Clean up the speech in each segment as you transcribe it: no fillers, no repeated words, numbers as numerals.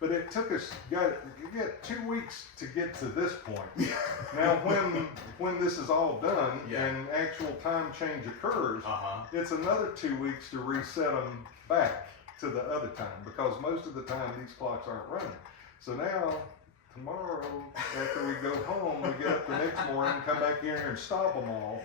But it took us, you got 2 weeks to get to this point. Now, when this is all done and actual time change occurs, it's another 2 weeks to reset them back to the other time, because most of the time these clocks aren't running. So now, tomorrow, after we go home, we get up the next morning, come back here and stop them all.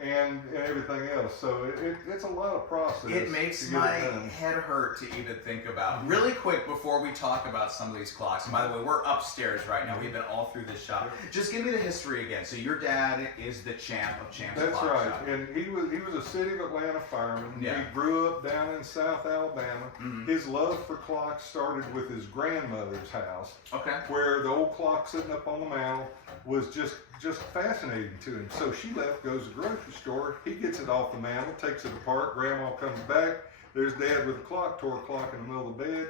And everything else, so it's a lot of process. It makes my head hurt to even think about. Really quick, before we talk about some of these clocks, and by the way, we're upstairs right now. We've been all through this shop. Just give me the history again. So your dad is the champ of Champ's Clock Shop. That's right, and he was a City of Atlanta fireman. Yeah. He grew up down in South Alabama. His love for clocks started with his grandmother's house, where the old clock sitting up on the mantle was just fascinating to him. So she left, goes to the grocery store, he gets it off the mantle, takes it apart, grandma comes back, there's dad with the clock, tore a clock in the middle of the bed.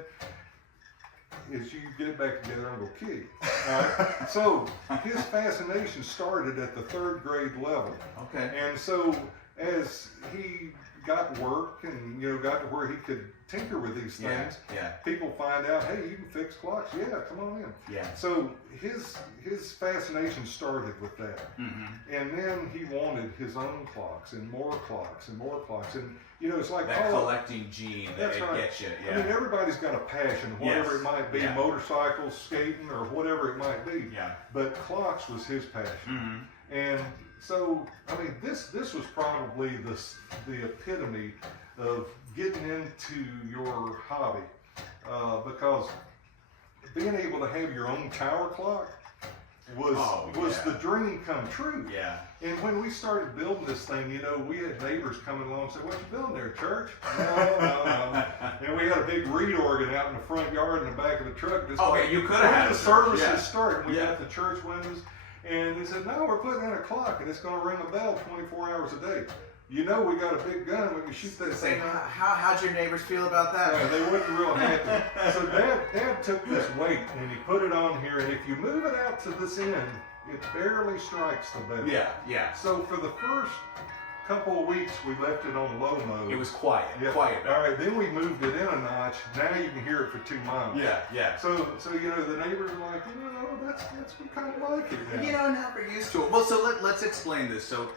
Is you get it back together, I'm gonna kill you. Right? So his fascination started at the 3rd grade level. And so as he got work and got to where he could tinker with these things, people find out, hey, you can fix clocks. Yeah, come on in. So his fascination started with that, and then he wanted his own clocks and more clocks and more clocks, and it's like that collecting gene that it gets you. I mean, everybody's got a passion, whatever it might be, motorcycles, skating, or whatever it might be. But clocks was his passion, and so I mean, this was probably the epitome of getting into your hobby, because being able to have your own tower clock was the dream come true. And when we started building this thing, we had neighbors coming along and say, "What you building there, church?" No. And we had a big reed organ out in the front yard in the back of the truck. You could have had the services started. We got the church windows, and they said, "No, we're putting in a clock, and it's going to ring a bell 24 hours a day." We got a big gun, we can shoot that thing. How'd your neighbors feel about that? Yeah, they weren't real happy. So Dad took this weight and he put it on here, and if you move it out to this end, it barely strikes the bell. So for the first couple of weeks, we left it on low mode. It was quiet. Quiet. All right, then we moved it in a notch. Now you can hear it for 2 miles. So the neighbors are like, that's we kind of like it now. Now we're used to it. Well, so let's explain this. So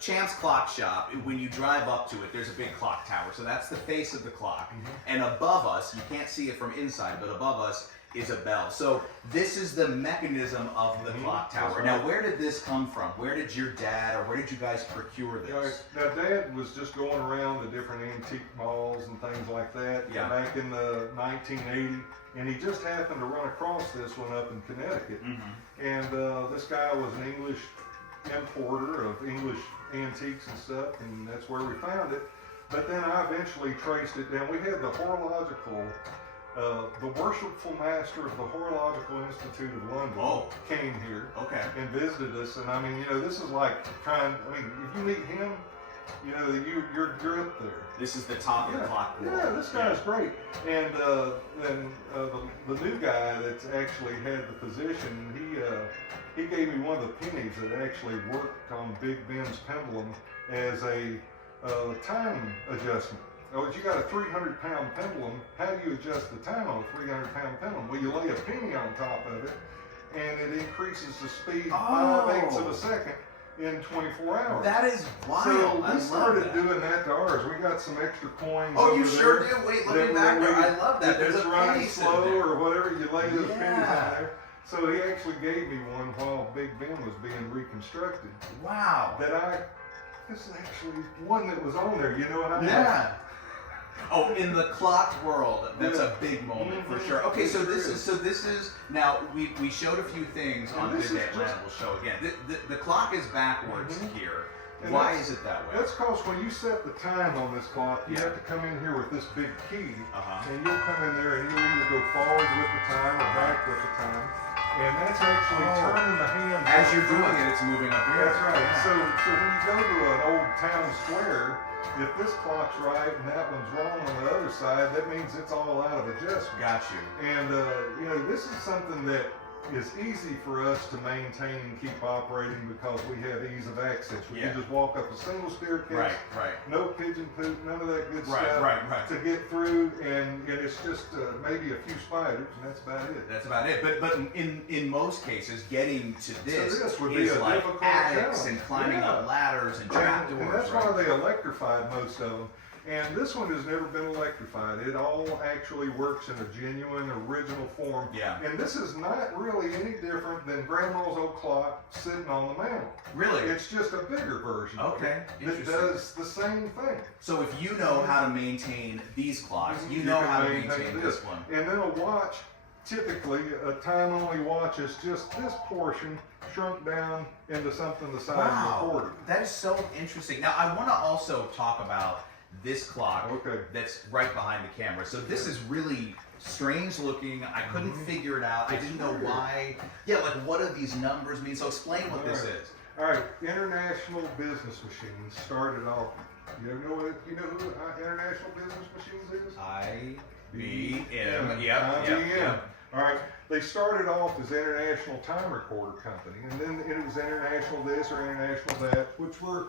Champ's Clock Shop, when you drive up to it, there's a big clock tower. So that's the face of the clock. And above us, you can't see it from inside, but above us is a bell. So this is the mechanism of the clock tower. Now, where did this come from? Where did your dad, or where did you guys procure this? Now, Dad was just going around the different antique malls and things like that back in the 1980, and he just happened to run across this one up in Connecticut. And this guy was an English importer of English antiques and stuff, and that's where we found it. But then I eventually traced it down. We had the horological the worshipful master of the Horological Institute of London came here and visited us, and I mean, this is like if you meet him, you're up there. This is the top of the clock world. Yeah, this guy's great. And then the new guy that's actually had the position, he gave me one of the pennies that actually worked on Big Ben's pendulum as a time adjustment. You got a 300-pound pendulum. How do you adjust the time on a 300-pound pendulum? Well, you lay a penny on top of it, and it increases the speed 5/8 of a second in 24 hours. That is wild. So we started doing that to ours. We got some extra coins. Oh, you sure did. Wait, let me back there. I love that. There's a penny slow or whatever. You lay those pennies on there. So he actually gave me one while Big Ben was being reconstructed. Wow. This is actually one that was on there. You know what I mean? Oh, in the clock world, that's a big moment for sure. Okay, so this is now we showed a few things on Good Day Atlanta. We'll show again. The clock is backwards here. And why is it that way? That's because when you set the time on this clock, you have to come in here with this big key, and you'll come in there and you'll either go forward with the time or back with the time. And that's actually turning the hand. As you're doing it, it's moving up here. That's right. Yeah. So when you go to an old town square, if this clock's right and that one's wrong on the other side, that means it's all out of adjustment. Got you. And this is something that is easy for us to maintain and keep operating because we have ease of access. We Yeah. can just walk up a single staircase, Right. no pigeon poop, none of that good Right, stuff right. to get through, and it's just maybe a few spiders, and that's about it. That's about it. But in most cases, getting to this would be is a like difficult attics challenge. and climbing up ladders and trapdoors. And that's right? why they electrified most of them. And this one has never been electrified. It all actually works in a genuine, original form. Yeah. And this is not really any different than Grandma's old clock sitting on the mantle. Really? It's just a bigger version. Okay. That does the same thing. So if you know how to maintain these clocks, you know how to maintain this one. And then a watch, typically a time-only watch, is just this portion shrunk down into something the size of a quarter. That is so interesting. Now I want to also talk about this clock that's right behind the camera. So this is really strange looking. I couldn't figure it out. I didn't know why. Yeah, like what do these numbers mean? So explain what this is. All right, International Business Machines started off. You know who International Business Machines is? IBM. Yep. All right, they started off as International Time Recorder Company, and then it was International this or International that, which were